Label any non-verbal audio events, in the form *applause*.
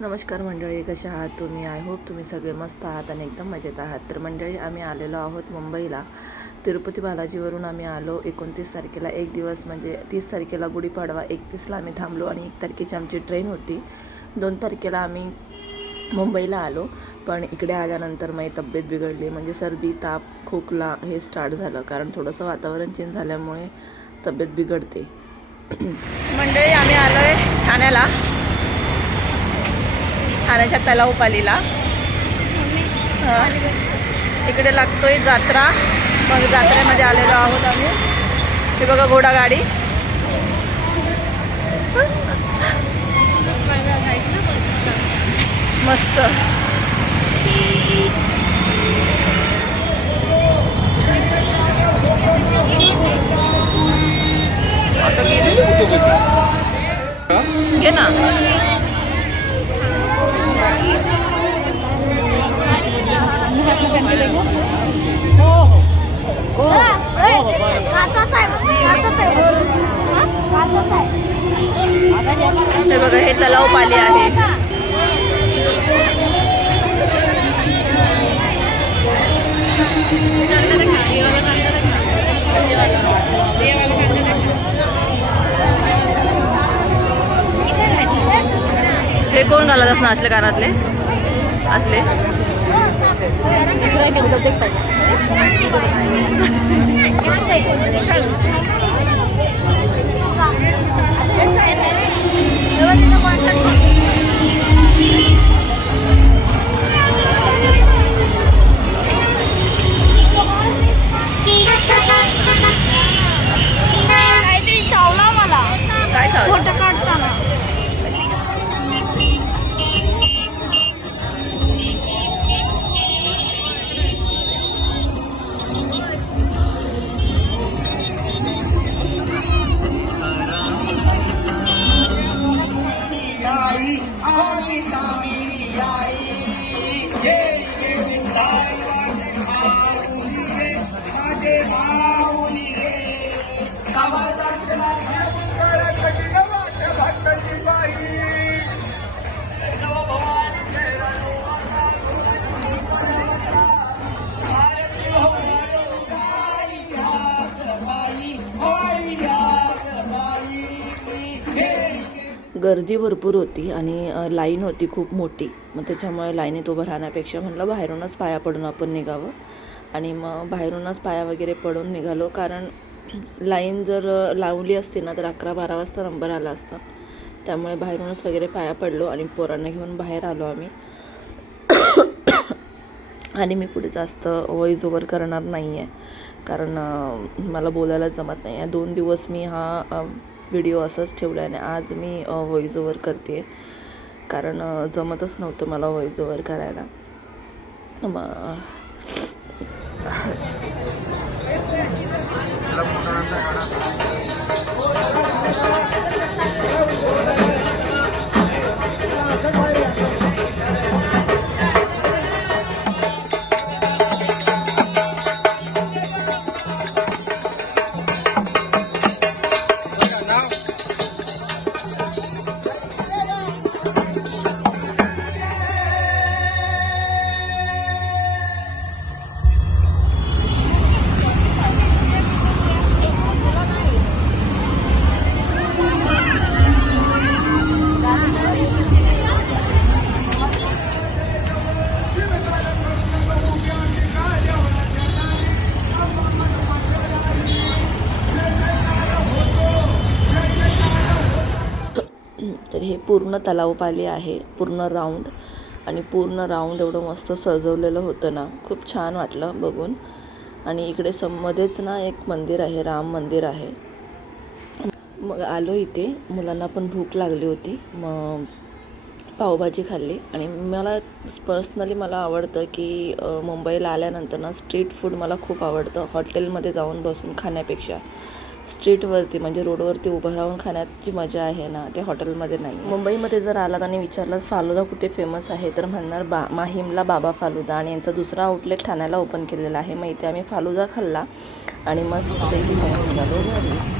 नमस्कार मंडळी कसे आहात तुम्ही? आय होप तुम्ही सगळे मस्त आहात आणि एकदम मजेत आहात. तर मंडळी आम्ही आलेलो आहोत मुंबईला. तिरुपती बालाजीवरून आम्ही आलो. एकोणतीस तारखेला एक दिवस म्हणजे तीस तारखेला गुढीपाडवा एकतीसला आम्ही थांबलो आणि एक तारखेची आमची ट्रेन होती. दोन तारखेला आम्ही मुंबईला आलो पण इकडे आल्यानंतर माझी तब्येत बिघडली. म्हणजे सर्दी ताप खोकला हे स्टार्ट झालं. कारण थोडंसं वातावरण चेंज झाल्यामुळे तब्येत बिघडते. *clears throat* मंडळी आम्ही आलो आहे ठाण्याला. ठाण्याच्या तलावपालीला. इकडे लागतोय जात्रा. मग जात्रेमध्ये आलेलो आहोत आम्ही. हे बघा घोडा गाडी. मस्त. घे ना. हे बघा हे तलाव पाली आहे. हे कोण घालत असणार असले कानातले? असले? *laughs* गर्दी भरपूर होती आणि लाईन होती खूप मोठी. मग त्याच्यामुळे लाईनीत उभं राहण्यापेक्षा म्हटलं बाहेरूनच पाया पडून आपण निघावं. आणि मग बाहेरूनच पाया वगैरे पडून निघालो. कारण लाईन जर लावली असती ना तर अकरा बारा वाजता नंबर आला असता. त्यामुळे बाहेरूनच वगैरे पाया पडलो आणि पोरांना घेऊन बाहेर आलो आम्ही. आणि मी पुढे जास्त वॉइस ओव्हर करणार नाही आहे कारण मला बोलायला जमत नाही आहे दोन दिवस मी हा व्हिडिओ असाच ठेवला आहे आणि आज मी व्हॉइस ओव्हर करते आहे कारण जमतच नव्हतं मला व्हॉइस ओव्हर करायला. मग तर हे पूर्ण तलावपाली आहे पूर्ण राऊंड आणि पूर्ण राऊंड एवढं मस्त सजवलेलं होतं ना. खूप छान वाटलं बघून. आणि इकडे सममध्येच ना एक मंदिर आहे राम मंदिर आहे. मग आलो इथे. मुलांना पण भूक लागली होती. मग पावभाजी खाल्ली. आणि मला पर्सनली मला आवडतं की मुंबईला आल्यानंतर ना स्ट्रीट फूड मला खूप आवडतं. हॉटेलमध्ये जाऊन बसून खाण्यापेक्षा. स्ट्रीटवरती म्हणजे रोडवरती उभं राहून खाण्याची मजा आहे ना ते हॉटेलमध्ये नाही मुंबईमध्ये जर आलात आणि विचारलं फालुदा कुठे फेमस आहे तर म्हणणार बा माहीमला बाबा फालुदा आणि यांचा दुसरा आउटलेट ठाण्याला ओपन केलेला आहे. मग इथे आम्ही फालुदा खाल्ला आणि मस्त निघालो घरी